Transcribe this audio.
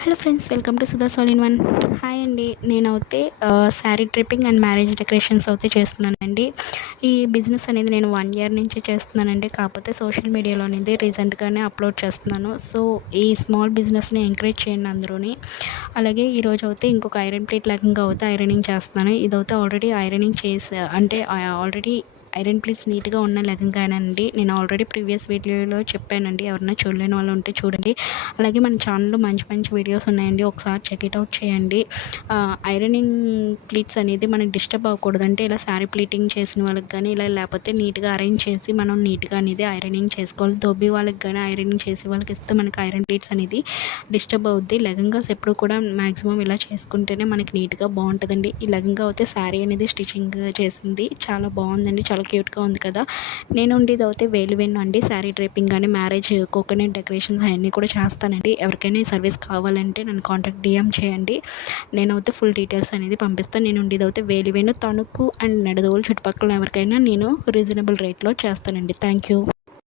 Hello friends, welcome to Sudha సాల్ in one. Hi అండి. నేనైతే sari tripping and marriage decorations అయితే చేస్తున్నానండి. ఈ బిజినెస్ అనేది నేను 1 ఇయర్ నుంచి చేస్తున్నానండి. కాకపోతే సోషల్ మీడియాలో అనేది రీసెంట్గానే అప్లోడ్ చేస్తున్నాను. సో ఈ స్మాల్ బిజినెస్ని ఎంకరేజ్ చేయండి అందరూని. అలాగే ఈరోజు అయితే ఇంకొక ఐరన్ ప్లేట్ లెహంగా అయితే ఐరనింగ్ చేస్తున్నాను. ఇదైతే ఆల్రెడీ ఐరనింగ్ చేసి అంటే ఆల్రెడీ ఐరన్ ప్లేట్స్ నీట్గా ఉన్న లెహంగానండి. నేను ఆల్రెడీ ప్రీవియస్ వీడియోలో చెప్పానండి. ఎవరైనా చూడలేని వాళ్ళు ఉంటే చూడండి. అలాగే మన ఛానల్లో మంచి మంచి వీడియోస్ ఉన్నాయండి, ఒకసారి చెక్ ఇట్ అవుట్ చేయండి. ఐరనింగ్ ప్లీట్స్ అనేది మనకి డిస్టర్బ్ అవ్వకూడదంటే ఇలా శారీ ప్లీటింగ్ చేసిన వాళ్ళకి కానీ ఇలా లేకపోతే నీట్గా అరేంజ్ చేసి మనం నీట్గా అనేది ఐరనింగ్ చేసుకోవాలి. దొబ్బి వాళ్ళకి కానీ ఐరనింగ్ చేసి వాళ్ళకి ఇస్తే మనకి ఐరన్ ప్లీట్స్ అనేది డిస్టర్బ్ అవుద్ది. లెహంగాస్ ఎప్పుడు కూడా మ్యాక్సిమం ఇలా చేసుకుంటేనే మనకి నీట్గా బాగుంటుందండి. ఈ లెహంగా అయితే శారీ అనేది స్టిచ్చింగ్ చేసింది, చాలా బాగుందండి, చాలా క్యూట్గా ఉంది కదా. నేను ఉండేది అయితే వేలువెన్ను అండి. శారీ డ్రేపింగ్ కానీ మ్యారేజ్ కోకోనట్ డెకరేషన్స్ అవన్నీ కూడా చేస్తానండి. ఎవరికైనా ఈ సర్వీస్ కావాలంటే నన్ను కాంటాక్ట్ డిఎం చేయండి. నేనైతే ఫుల్ డీటెయిల్స్ అనేది పంపిస్తాను. నేను ఉండేది అయితే వేలువెన్ను, తణుకు అండ్ నిడదవోలు చుట్టుపక్కల ఎవరికైనా నేను రీజనబుల్ రేట్లో చేస్తానండి. Thank you.